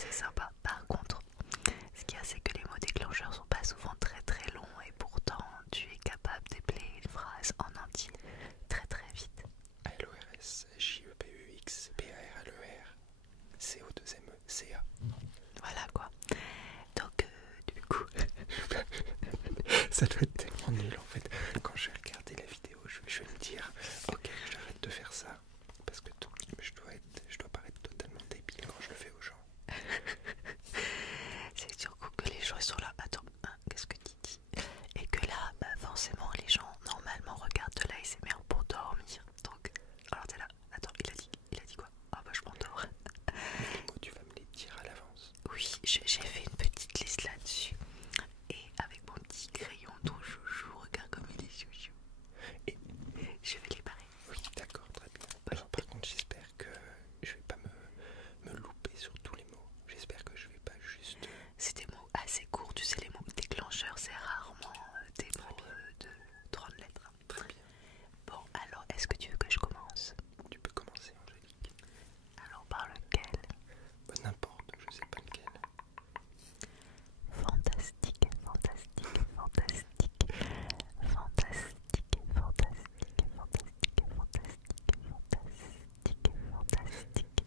c'est sympa. Par contre, ce qu'il y a, c'est que les mots déclencheurs sont pas souvent très très longs et pourtant tu es capable d'épeler une phrase en entier très très vite. ALORS, JEPEX, PARLER, CO2ME, CA. Voilà quoi. Donc, du coup, Ça doit être tellement nul en fait. Quand je vais regarder la vidéo, je vais me dire ok, j'arrête de faire ça. Parce que je dois paraître totalement débile quand je le fais aux gens. c'est surtout que les gens ils sont là. Attends, hein, qu'est-ce que tu dis? Et que là, bah, forcément, les gens normalement regardent de l'ASMR pour dormir. Donc, alors t'es là. Attends, il a dit quoi? Ah bah je m'endors. Mais les mots, tu vas me les dire à l'avance. Oui, j'ai fait une petite liste là-dessus. Et avec mon petit crayon ton chouchou, regarde comme il est chouchou. Et je vais les barrer. oui, d'accord, très bien. Alors par contre, j'espère que je vais pas me louper sur tous les mots. J'espère que je vais pas juste... C'est des mots assez courts, tu sais, les mots déclencheurs, c'est rarement des mots de 30 lettres. Très bien. Bon, alors, est-ce que tu veux que je commence? Tu peux commencer, Angélique. Alors, par lequel? Bah, n'importe, je sais pas lequel. Fantastique, fantastique, fantastique, fantastique, fantastique, fantastique, fantastique, fantastique, fantastique.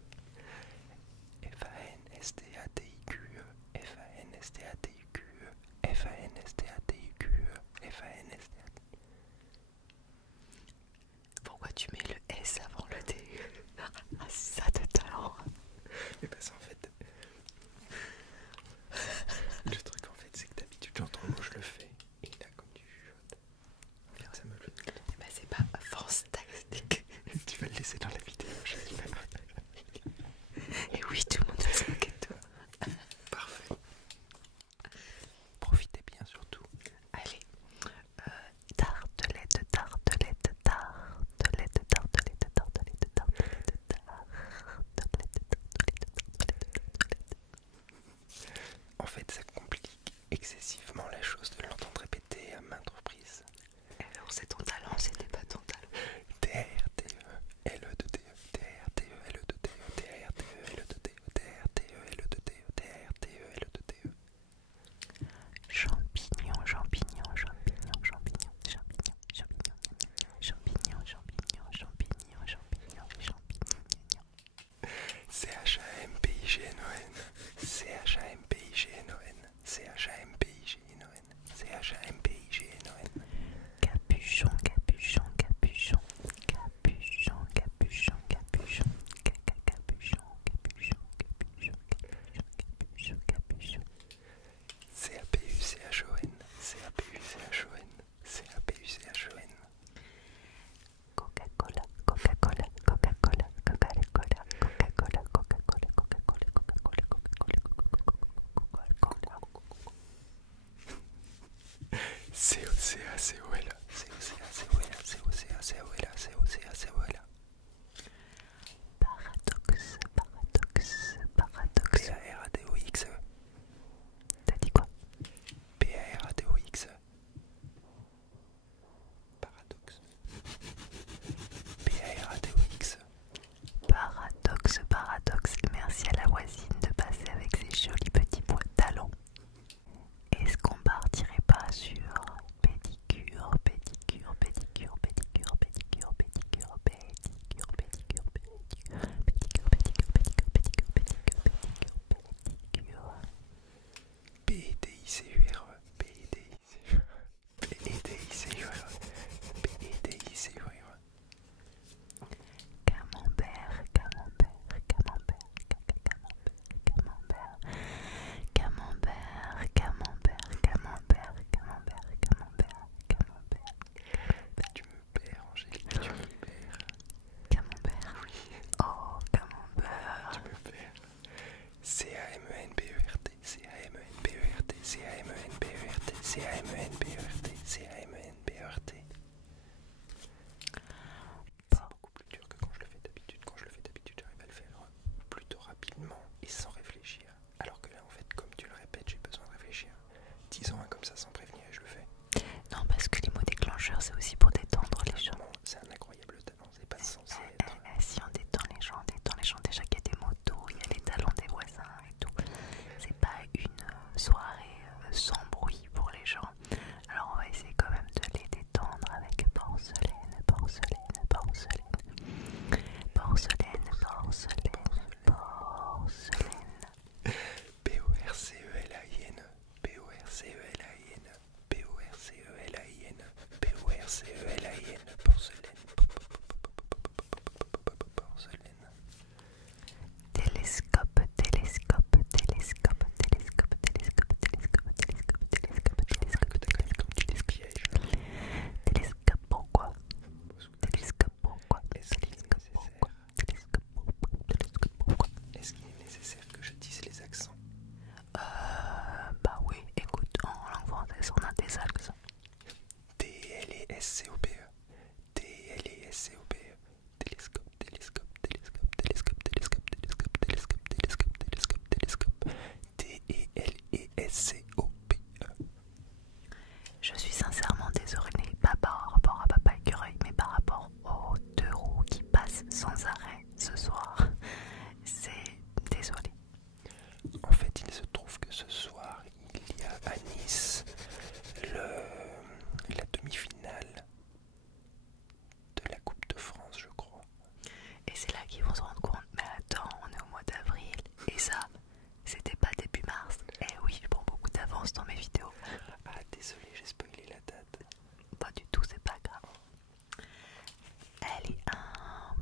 FANSTATIQE, FANSTATIQE, FANSTATIQE, FANSTATIQE. Pourquoi tu mets le S avant le D? Ah, ça de talent. Mais parce qu'en fait, le truc en fait, c'est que d'habitude j'entends le mot, je le fais, et là comme tu chuchotes, ça me le... Bah, c'est pas fantastique. Tu vas le laisser dans la vidéo, j'espère. Et oui, tout le monde va se moquer de toi. Parfait. Profitez bien surtout. Allez, tartelette, tartelette, tartelette, tartelette, tartelette, tartelette, tartelette, tartelette, tartelette. En fait, ça complique excessivement la chose de l'entendre répéter à maintes reprises. Alors c'est ton talent, c'était pas ton talent. TRTE, LE2TE, TRTE, LE2TE, TRTE, LE2TE, TRTE, LE2TE, TRTE, LE2TE. Champignon, champignon, champignon, champignon, champignon, champignon, champignon, champignon, champignon, champignon, champignon. CHAMPIGNON, CHAMPIGNON, CHAMPIGNON, CHAMPIGNON. Capuchon, capuchon, capuchon, capuchon, capuchon, capuchon, capuchon, capuchon, capuchon, capuchon, capuchon. CAPUCHON, CAPUCHON, CAPUCHON. Coca-Cola, Coca-Cola, Coca-Cola, Coca-Cola, Coca-Cola, Coca-Cola, Coca-Cola, Coca-Cola, Coca-Cola, Coca-Cola. COCA, COL, COCA, COL, COCA, COL, COCA, COL. Paradoxe, paradoxe, paradoxe. PARADOX, T'as dit quoi? PARADOX. Paradoxe. PARADOX. Paradoxe, paradoxe. Merci à la voisine de passer avec ses jolis petits points de talon. Est-ce qu'on partirait pas sur pédicure, pédicure, pédicure, pédicure, pédicure, pédicure, pédicure, pédicure, pédicure, pédicure, pédicure, pédicure, pédicure, pédicure, PEDICUR, PEDICUR, PEDICUR, PEDICUR. Camembert, camembert, camembert, camembert, camembert, camembert, camembert, camembert, camembert, camembert. Tu me perds, Angélique, tu me perds. Camembert. Oui, Oh, camembert. tu me perds. CAMENBERT, CAMENBERT, CAMENBERT, CAMENBERT, CAMENBERT. C'est beaucoup plus dur que quand je le fais d'habitude. Quand je le fais d'habitude, j'arrive à le faire plutôt rapidement et sans réfléchir. Alors que là, en fait, comme tu le répètes, j'ai besoin de réfléchir. Disons un comme ça sans prévenir et je le fais. Non, parce que les mots déclencheurs, c'est aussi pour détendre les gens. Vraiment, c'est un incroyable talent. C'est pas censé être. Si on détend les gens, déjà qu'il y a des motos, il y a les talents des voisins et tout. C-O-P-E. Je suis sincèrement désolée, pas par rapport à Papa Écureuil, mais par rapport aux 2 roues qui passent sans arrêt ce soir. C'est désolé. En fait, il se trouve que ce soir, il y a à Nice la demi-finale de la Coupe de France, je crois. Et c'est là qu'ils vont se rendre compte, mais attends, on est au mois d'avril, et ça, c'était pas début mars. Eh oui, je prends beaucoup d'avance dans mes vidéos. Ah, désolé, j'ai spoilé la date. Pas du tout, c'est pas grave. Elle est un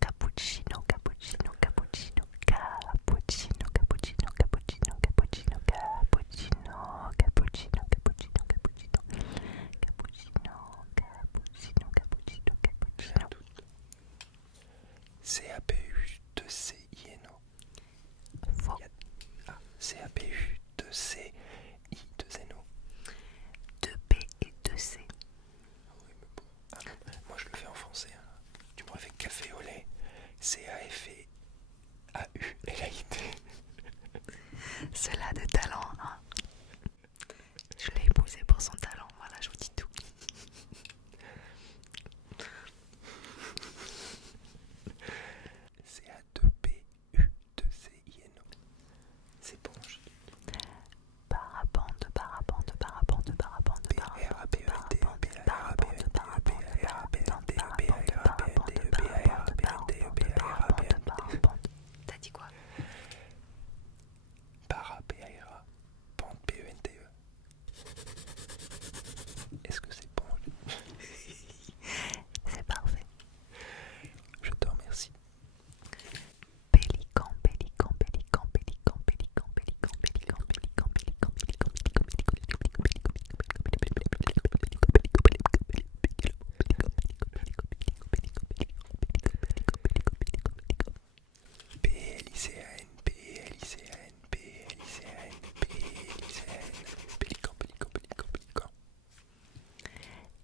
cappuccino, cappuccino, cappuccino, cappuccino, cappuccino, cappuccino, cappuccino, cappuccino, cappuccino, cappuccino, cappuccino, cappuccino, cappuccino, cappuccino, J'ai un cappuccino. doute. C-A-P-U-2-C-I-N-O. Faux. Ah, C-A-P-U-2-C-I-2-N-O. 2 P et 2 C. Oui, mais bon. Ah non, moi je le fais en français. Hein. Tu m'aurais fait café au lait. C-A-F-E-A-U-L-A-I-T. Cela de talent, hein. Je l'ai épousé pour son talent, voilà, je vous dis tout. C-A-2-P-U-2-C-I-N-O. C'est bon, je dis. Parapente, parapente, parapente, parapente, parapente, parapente. T'as dit quoi? Para, P-A-R-A. Pente, P-E-N-T-E. Est-ce que c'est bon? C'est parfait. Je te remercie. Pélican, pélican, pélican, pélican, pélican, pélican, pélican, pélican, pélican, pélican, P-L-I-C-A-N, P-L-I-C-A-N, P-L-I-C-A-N, P-L-I-C-A-N. Pélican, pélican, pélican, pélican.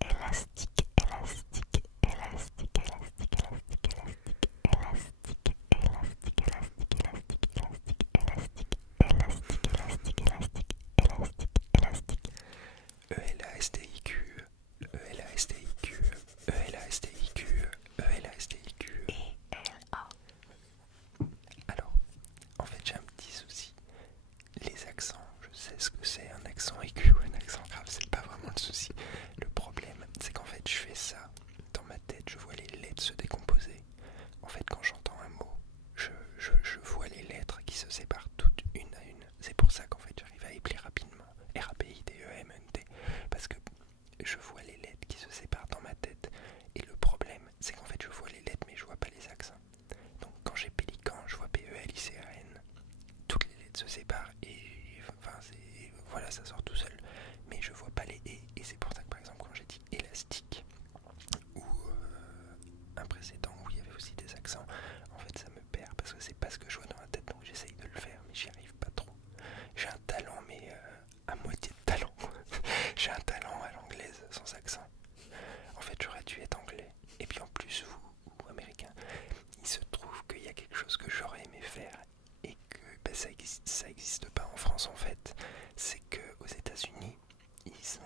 élastique, élastique, élastique, élastique, élastique, élastique, élastique, élastique, élastique, élastique, élastique, élastique, élastique, élastique, élastique, élastique. E-L-A-S-T-I-Q, E-L-A-S-T-I-Q, E-L-A-S-T-I-Q, E-L-A-S-T-I-Q. E-L-A. Alors, en fait, j'ai un petit souci. Les accents, je sais ce que c'est un accent aigu ou un accent grave, c'est pas vraiment le souci. Le problème, c'est qu'en fait, je fais ça dans ma tête, je vois les lettres se décomposer. En fait, quand j'entends un mot, je vois les lettres qui se séparent toutes une à une. C'est pour ça qu'en fait, j'arrive à épeler rapidement. R-A-P-I-D-E-M-N-T. Parce que je vois les lettres qui se séparent dans ma tête. Et le problème, c'est qu'en fait, je vois les lettres, mais je vois pas les accents. Donc, quand j'ai pélican, je vois P-E-L-I-C-A-N. Toutes les lettres se séparent et enfin, voilà, ça sort tout seul. Mais je vois pas les et c'est pour ça que par exemple quand j'ai dit élastique ou un précédent où il y avait aussi des accents, en fait ça me perd parce que c'est pas ce que je vois dans la tête, donc j'essaye de le faire mais j'y arrive pas trop. J'ai un talent mais à moitié de talent. J'ai un talent à l'anglaise sans accent. En fait j'aurais dû être anglais et puis en plus vous ou américain, il se trouve qu'il y a quelque chose que j'aurais aimé faire et que ben, ça existe pas en France en fait. C'est que aux États-Unis ils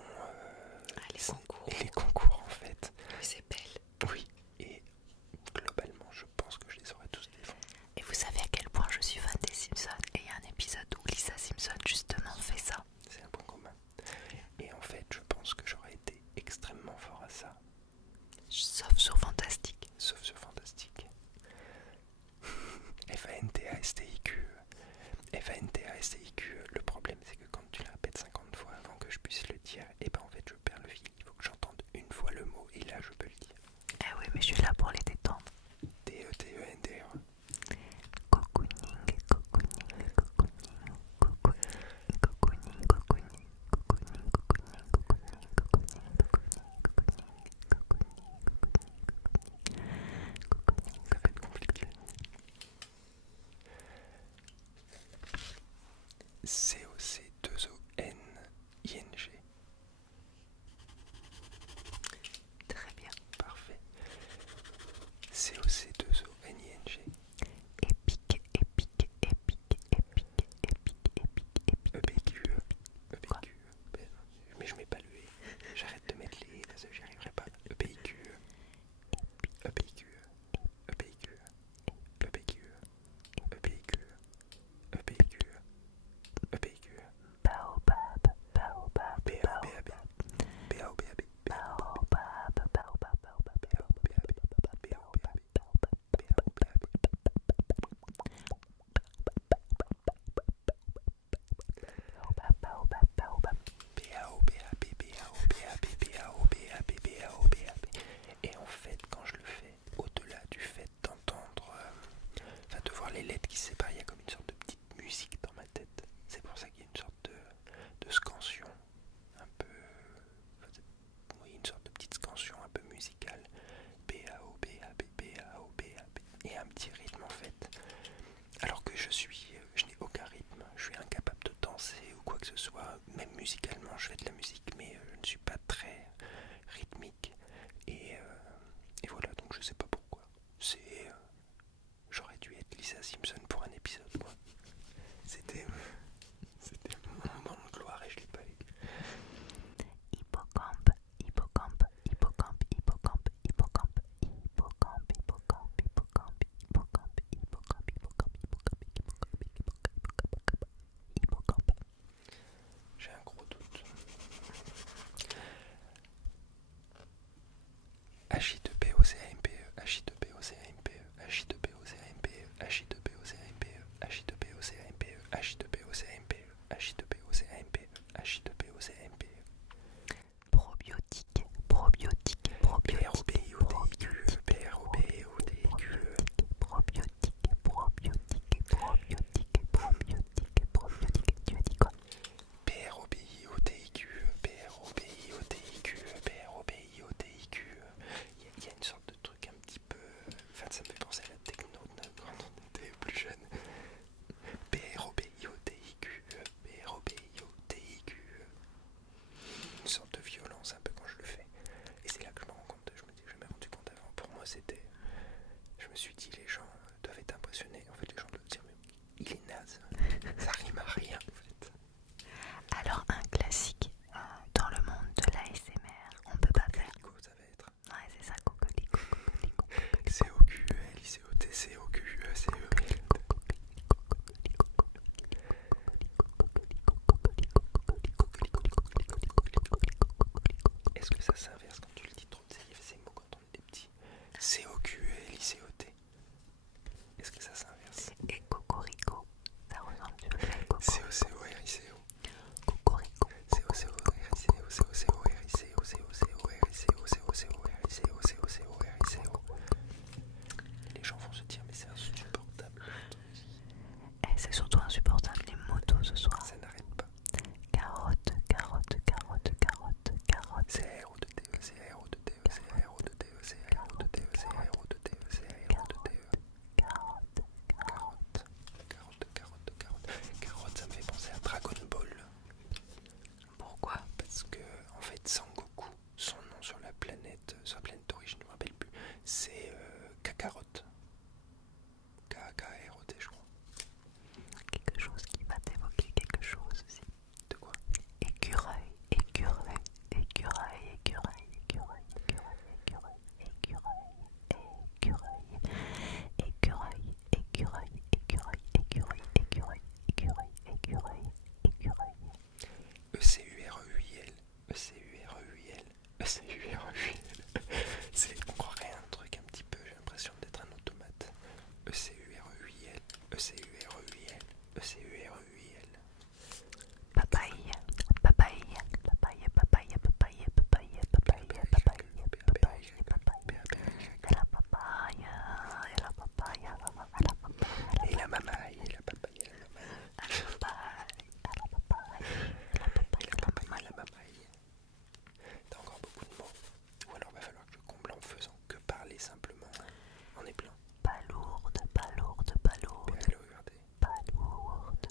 ont les concours en fait. Oui, c'est belle. Oui, et globalement je pense que je les aurais tous défendus. Et vous savez à quel point je suis fan des Simpsons? Et il y a un épisode où Lisa Simpson justement fait ça. C'est un point commun. Et en fait je pense que j'aurais été extrêmement fort à ça. Sauf sur Fantastique. Sauf sur Fantastique. F-A-N-T-A-S-T-I-Q. F-A-N-T-A-S-T-I-Q. Le problème c'est que quand tu le répètes 50 fois avant que je puisse le dire, et ben en fait je perds le fil. Il faut que j'entende une fois le mot et là je peux le dire. Eh oui, mais je suis là pour les détendre. T-E-T-E-N-D-E. Cocooning, cocooning, cocooning, cocooning, cocooning, cocooning, cocooning, cocooning, cocooning, Ça va être compliqué. C-O-C-2-O-N-I-N-G. Très bien. Parfait. C-O-C-2-O-N-I-N-G. Épique, épique, épique, épique, tête qui se sépare, il y a comme une sorte de petite musique dans ma tête. C'est pour ça qu'il y a une sorte de scansion, un peu... oui, une sorte de petite scansion un peu musicale. B-A-O-B-A-B, B-A-O-B-A-B. Et un petit rythme en fait. Alors que je n'ai aucun rythme, je suis incapable de danser ou quoi que ce soit. Même musicalement, je fais de la musique, mais je ne suis pas très rythmique. Et voilà, donc je sais pas pourquoi. J'aurais dû être Lisa Simpson pour un épisode, quoi. C'était mon moment de gloire et je l'ai pas eu. Hippocampe, hippocampe, hippocampe, hippocampe, hippocampe, hippocampe, hippocampe, hippocampe, hippocampe, hippocampe, hippocampe, hippocampe. J'ai un gros doute. H-I-2-P-O-C-A-M-P-E, H-I-2-P-O-C-A-M-P-E, H-I-2-P-O-C-A-M-P-E, H-I-2-P-O-C-A-M-P-E, H-I-2-P-O-C-A-M-P-E, H-I-2-P-O-C-A-M-P-E, H-I-2-P-O-C-A-M-P-E, H-I-2-P-O-C-A-M-P-E. Probiotique, probiotique, probiotique, P-R-O-B-I-O-T-I-Q-E, P-R-O-B-I-O-T-I-Q-E. probiotique, probiotique, probiotique, probiotique, probiotique. Tu as dit quoi? P-R-O-B-I-O-T-I-Q-E, P-R-O-B-I-O-T-I-Q-E, P-R-O-B-I-O-T-I-Q-E. Il y a une sorte de truc un petit peu... Enfin, ça me fait penser à la techno quand on était plus jeune. P-R-O-B-I-O-T-I-Q-E, P-R-O-B-I-O-T-I-Q-E. Une sorte de violence un peu quand je le fais. Et c'est là que je me rends compte, je me dis que je m'ai rendu compte avant. Pour moi, c'était... Je me suis dit, les gens doivent être impressionnés. En fait, les gens doivent dire, mais il est naze. Ça rime à rien, en fait. Alors un classique dans le monde de l'ASMR, on peut pas faire. Cocorico, ça va être. Ouais, c'est ça, cocolico, cocolico, C-O-Q-U-L, I-C-O-T-C-O-Q-U-E-C-E. Est-ce que ça s'inverse quand tu le dis trop? Tu sais, il y avait ces mots quand on était petit. C-O-Q-U-L, I-C-O-T. Est-ce que ça s'inverse? et cocorico, ça ressemble sur le coco. C-O-C-O-R-I-C-O. Cocorico, C-O-C-O-R-I-C-O, C-O-C-O-R-I-C-O, C-O-C-O-R-I-C-O, C-O-C-O-R-I-C-O, C-O-C-O-R-I-C-O. Les gens vont se dire, mais c'est insupportable. et c'est surtout insupportable les motos ce soir. Ça n'arrête pas. Carotte, carotte, carotte, carotte, carotte. C-A-R-O-T-E, C-A-R-O-T-E, C-A-R-O-T-E, C-A-R-O-T-E, C-A-R-O-T-E, C-A-R-O-T-E. Carotte, Carotte, carotte, carotte, carotte. Carotte, ça me fait penser à Dragon Ball. pourquoi? Parce que, en fait, Sangoku, son nom sur la planète d'origine, je ne me rappelle plus, c'est Kakarot. K-A-K-R-O-T, je crois. Quelque chose qui va t'évoquer quelque chose aussi. De quoi? Écureuil, écureuil, écureuil, écureuil, écureuil, écureuil, écureuil, écureuil, écureuil, écureuil, écureuil, écureuil, écureuil, écureuil, écureuil, écureuil. E-C-U-R-E-U-I-L, E-C-U-R-E-U-I-L, E-C-U-R-E-U-I-L. On croirait un truc un petit peu, j'ai l'impression d'être un automate. E-C-U-R-E-U-I-L, E-C-U-R-E-U-I-L, E-C-U-R-E-U-I-L. Papaye, papaye, papaye, papaye, papaye, papaye, papaye, papaye, papaye, papaye. Et la papaye, et la papaye, et la papaye, Et la mamaille, et la papaye, et la mamaille. la papaye, Et la papaye, et la mamaille. T'as encore beaucoup de mots. Ou alors va falloir que je comble en faisant que parler simplement. On est plein. pas lourde, pas lourde, pas Mais lourde, allez regarder. pas lourde,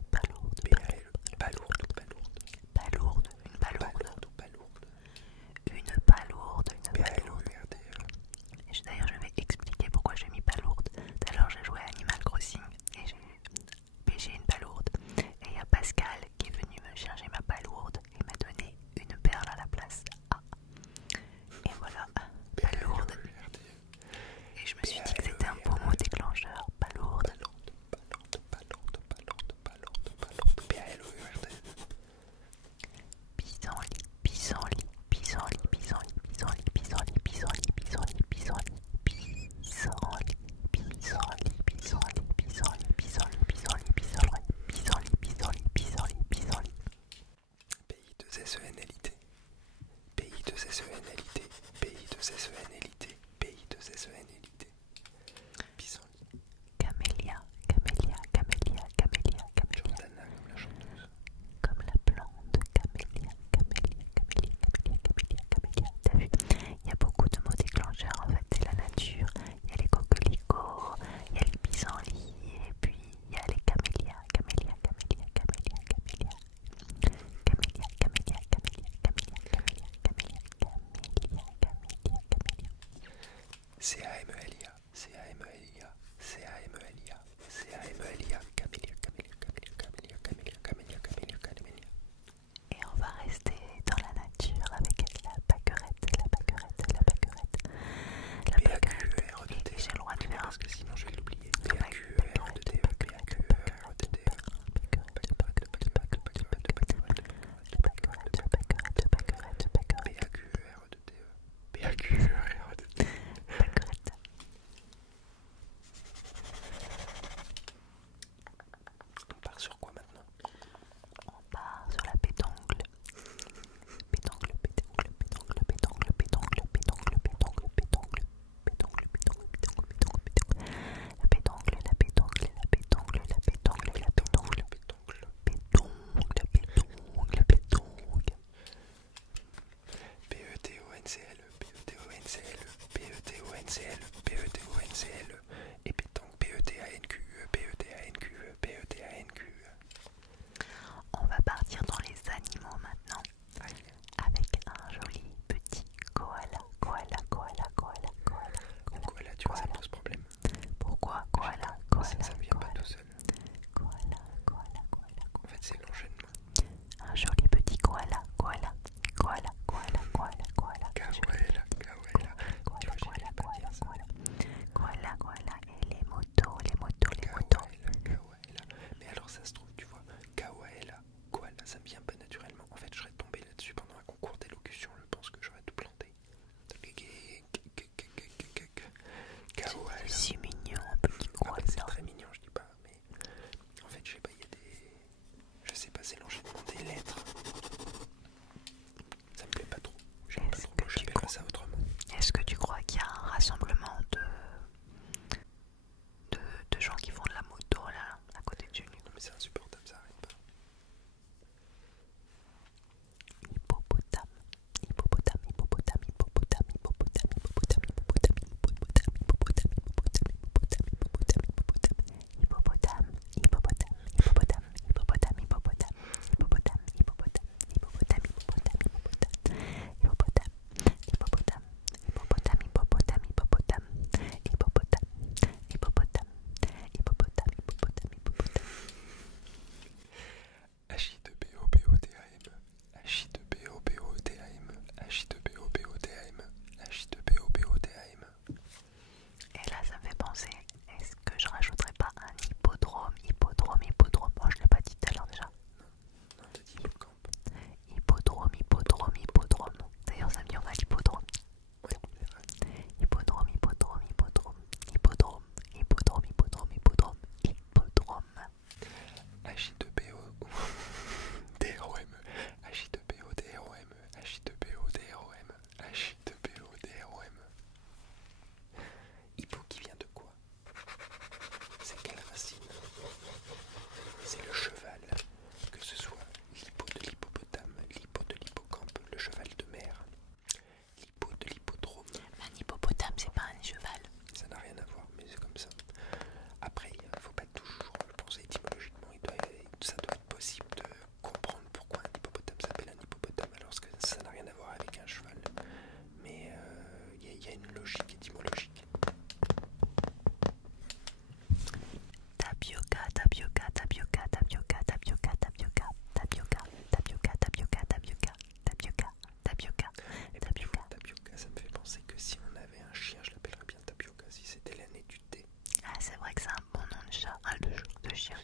tapioca, tapioca, tapioca, tapioca, tapioca, tapioca, tapioca, tapioca, tapioca, tapioca, Et puis tapioca. Tapioca, ça me fait penser que si on avait un chien, je l'appellerais bien Tapioca si c'était l'année du thé. Ah, c'est vrai que c'est un bon nom de chat, de chien,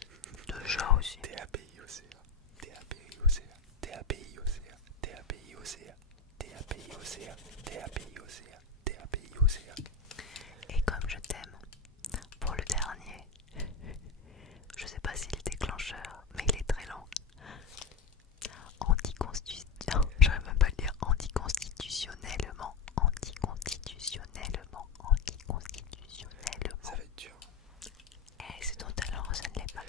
de chat aussi. T-A-P-I-O-C-A, T-A-P-I-O-C-A, T-A-P-I-O-C-A, T-A-P-I-O-C-A, T-A-P-I-O-C-A, T-A-P-I-O-C-A, T-A-P-I-O-C-A. Et comme je t'aime, pour le dernier, je sais pas s'il est déclencheur, mais il est très lent. J'aurais même pas le dire anticonstitutionnellement, anticonstitutionnellement, anticonstitutionnellement. Ça va être dur. Eh, c'est ton talent, ça ne l'est pas.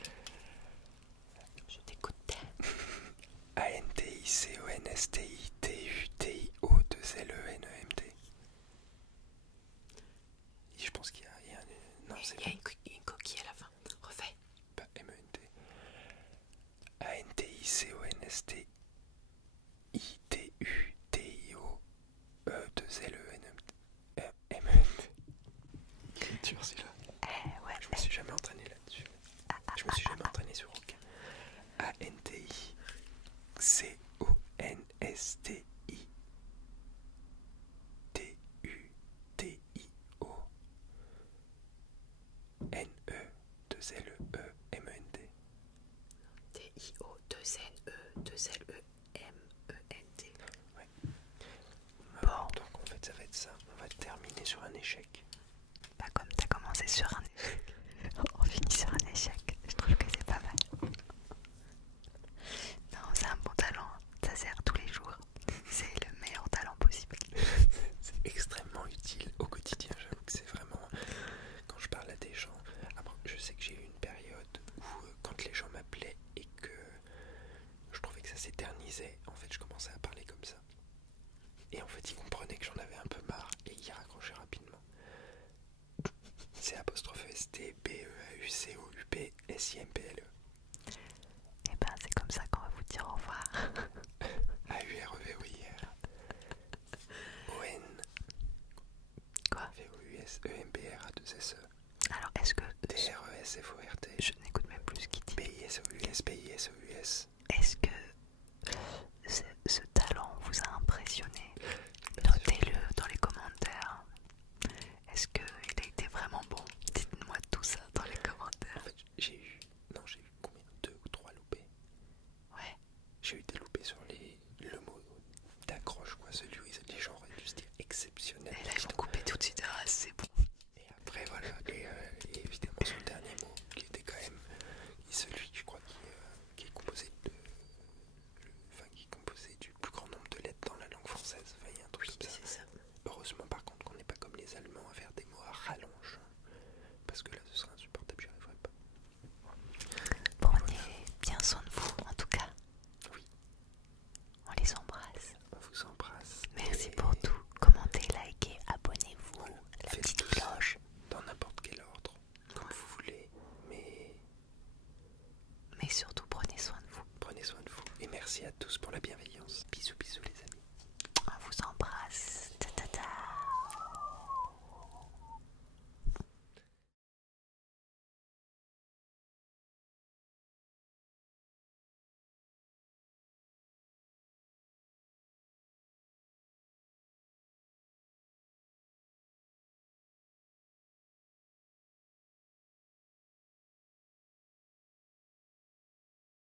Je t'écoute. A-N-T-I-C-O-N-S-T-I-T-U-T-I-O-2-L-E-N-E-M-T. Je pense qu'il y a un... Non, c'est Il y a une coquille à la fin. Refais. pas M-E-N-T. A-N-T-I-C-O-N-S-T-I-T-U-2-L-E-N-E-M-T. Il est dur celui-là. Ouais. Je me suis jamais entraîné là-dessus. Je me suis jamais entraîné sur aucun. A-N-T-I-C-O-N-S-T-I-T-U-T-I-O-N-E-2-L-E-M-E-N-T. T-I-O-2-N-E-2-L-E-M-E-N-T. Ouais. Bon. Donc en fait ça va être ça. On va terminer sur un échec. Pas comme t'as commencé sur un échec. On finit sur un échec. Je trouve que c'est pas mal. Non, c'est un bon talent. Ça sert tous les jours. C'est le meilleur talent possible. C'est extrêmement utile au quotidien. J'avoue que c'est vraiment... Quand je parle à des gens... Après, je sais que j'ai eu une période où quand les gens m'appelaient et que je trouvais que ça s'éternisait, en fait je commençais à parler comme ça. Et en fait ils comprenaient que j'en avais un peu marre et ils raccrochaient rapidement. C'est apostrophe S-T-B-E-A-U-C-O-U-P-S-I-M-P-L-E. Et ben c'est comme ça qu'on va vous dire au revoir. A-U-R-E-V-O-I-R. O-N. Quoi? V-O-U-S-E-M-P-R-A-2-S-E. Alors est-ce que... D-R-E-S-F-O-R-T. Je n'écoute même plus ce qu'il dit. B-I-S-O-U-S, B-I-S-O-U-S. Est-ce que ce talent vous a impressionné? Notez-le dans les commentaires. Est-ce qu'il a été vraiment bon? Dites-moi tout ça dans les commentaires. En fait, j'ai eu combien? 2 ou 3 loupés. Ouais. J'ai eu des loupés sur le mot d'accroche, quoi. Celui où les gens auraient dû se dire exceptionnel. Et là ils t'ont coupé tout de suite. Ah, c'est bon. Et après, voilà. Et évidemment, sur le dernier mot, qui était quand même celui, je crois, qui est composé de. Enfin, qui est composé du plus grand nombre de lettres dans la langue française. Enfin, il y a un truc comme ça. C'est ça. Heureusement, par contre, qu'on n'est pas comme les Allemands à faire des mots à rallonge. Parce que là, ce serait insupportable, j'y arriverais pas. Prenez bien soin de vous en tout cas. Oui. On les embrasse. On vous embrasse. Merci Et pour tout. Commentez, likez, abonnez-vous. voilà, La faites petite tout ça cloche. dans n'importe quel ordre, comme vous voulez. Mais Mais surtout prenez soin de vous. prenez soin de vous. Et merci à tous pour la bienveillance. Bisous, bisous les amis. On vous embrasse.